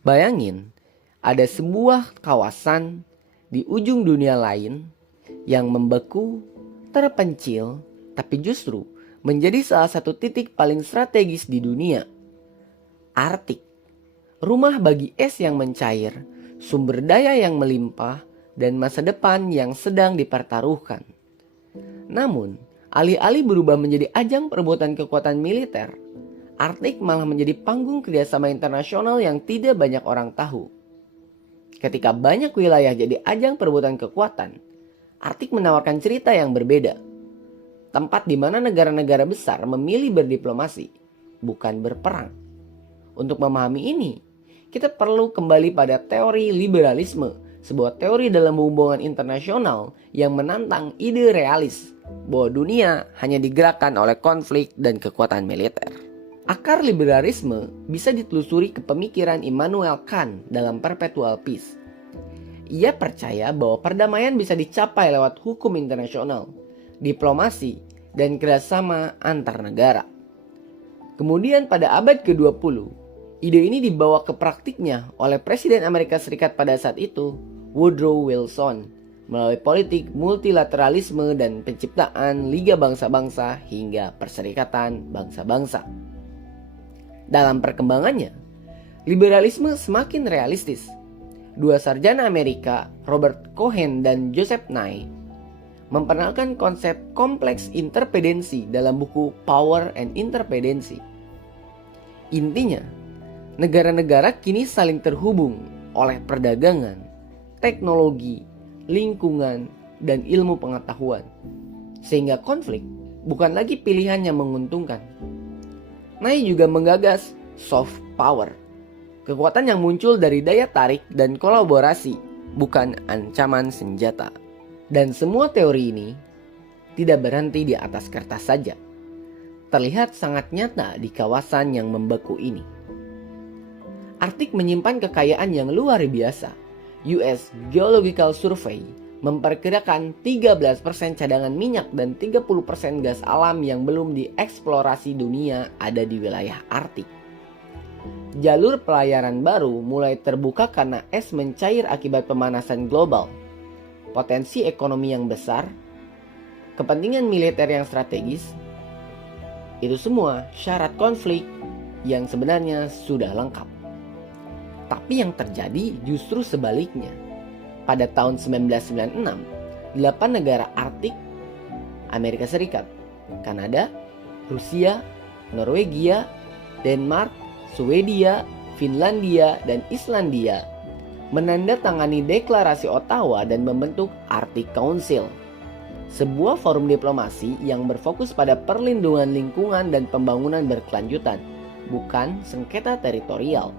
Bayangin, ada sebuah kawasan di ujung dunia lain yang membeku, terpencil, tapi justru menjadi salah satu titik paling strategis di dunia. Arktik, rumah bagi es yang mencair, sumber daya yang melimpah, dan masa depan yang sedang dipertaruhkan. Namun, alih-alih berubah menjadi ajang perebutan kekuatan militer, Arktik malah menjadi panggung kerjasama internasional yang tidak banyak orang tahu. Ketika banyak wilayah jadi ajang perebutan kekuatan, Arktik menawarkan cerita yang berbeda. Tempat di mana negara-negara besar memilih berdiplomasi, bukan berperang. Untuk memahami ini, kita perlu kembali pada teori liberalisme, sebuah teori dalam hubungan internasional yang menantang ide realis bahwa dunia hanya digerakkan oleh konflik dan kekuatan militer. Akar liberalisme bisa ditelusuri ke pemikiran Immanuel Kant dalam Perpetual Peace. Ia percaya bahwa perdamaian bisa dicapai lewat hukum internasional, diplomasi, dan kerjasama antar negara. Kemudian pada abad ke-20, ide ini dibawa ke praktiknya oleh Presiden Amerika Serikat pada saat itu, Woodrow Wilson, melalui politik multilateralisme dan penciptaan Liga Bangsa-Bangsa hingga Perserikatan Bangsa-Bangsa. Dalam perkembangannya, liberalisme semakin realistis. Dua sarjana Amerika, Robert Cohen dan Joseph Nye, memperkenalkan konsep kompleks interdependensi dalam buku Power and Interdependency. Intinya, negara-negara kini saling terhubung oleh perdagangan, teknologi, lingkungan, dan ilmu pengetahuan. Sehingga konflik bukan lagi pilihan yang menguntungkan. Nye juga menggagas soft power, kekuatan yang muncul dari daya tarik dan kolaborasi, bukan ancaman senjata. Dan semua teori ini tidak berhenti di atas kertas saja. Terlihat sangat nyata di kawasan yang membeku ini. Arktik menyimpan kekayaan yang luar biasa. US Geological Survey memperkirakan 13% cadangan minyak dan 30% gas alam yang belum dieksplorasi dunia ada di wilayah Arktik. Jalur pelayaran baru mulai terbuka karena es mencair akibat pemanasan global. Potensi ekonomi yang besar, kepentingan militer yang strategis, itu semua syarat konflik yang sebenarnya sudah lengkap. Tapi yang terjadi justru sebaliknya. Pada tahun 1996, 8 negara Arktik, Amerika Serikat, Kanada, Rusia, Norwegia, Denmark, Swedia, Finlandia, dan Islandia menandatangani deklarasi Ottawa dan membentuk Arctic Council, sebuah forum diplomasi yang berfokus pada perlindungan lingkungan dan pembangunan berkelanjutan, bukan sengketa teritorial.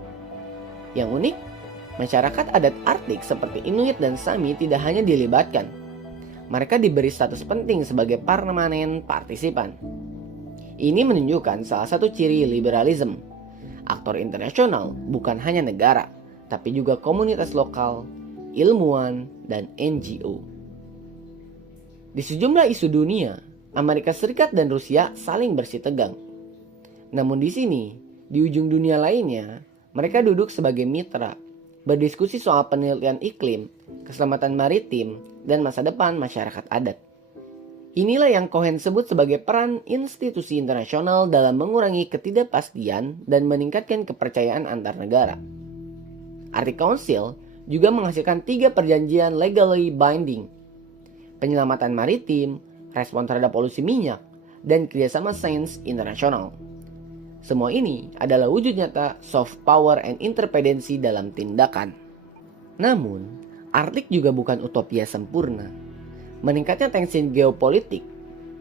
Yang unik, masyarakat adat Arktik seperti Inuit dan Sami tidak hanya dilibatkan. Mereka diberi status penting sebagai permanen partisipan. Ini menunjukkan salah satu ciri liberalisme. Aktor internasional bukan hanya negara, tapi juga komunitas lokal, ilmuwan, dan NGO. Di sejumlah isu dunia, Amerika Serikat dan Rusia saling bersitegang. Namun di sini, di ujung dunia lainnya, mereka duduk sebagai mitra, berdiskusi soal penelitian iklim, keselamatan maritim, dan masa depan masyarakat adat. Inilah yang Cohen sebut sebagai peran institusi internasional dalam mengurangi ketidakpastian dan meningkatkan kepercayaan antar negara. Arctic Council juga menghasilkan 3 perjanjian legally binding: penyelamatan maritim, respon terhadap polusi minyak, dan kerjasama sains internasional. Semua ini adalah wujud nyata soft power and interdependency dalam tindakan. Namun, Arktik juga bukan utopia sempurna. Meningkatnya tensi geopolitik,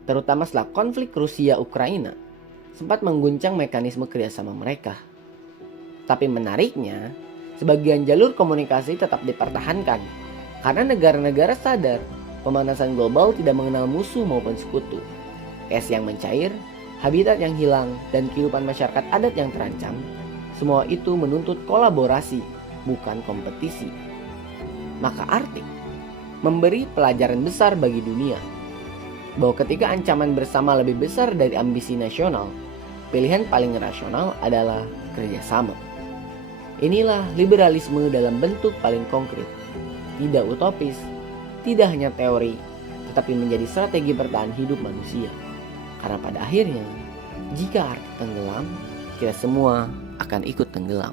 terutama setelah konflik Rusia-Ukraina, sempat mengguncang mekanisme kerjasama mereka. Tapi menariknya, sebagian jalur komunikasi tetap dipertahankan karena negara-negara sadar pemanasan global tidak mengenal musuh maupun sekutu. Es yang mencair, habitat yang hilang, dan kehidupan masyarakat adat yang terancam, semua itu menuntut kolaborasi, bukan kompetisi. Maka Arktik memberi pelajaran besar bagi dunia, bahwa ketika ancaman bersama lebih besar dari ambisi nasional, pilihan paling rasional adalah kerjasama. Inilah liberalisme dalam bentuk paling konkret. Tidak utopis, tidak hanya teori, tetapi menjadi strategi bertahan hidup manusia. Karena pada akhirnya, jika arti tenggelam, kita semua akan ikut tenggelam.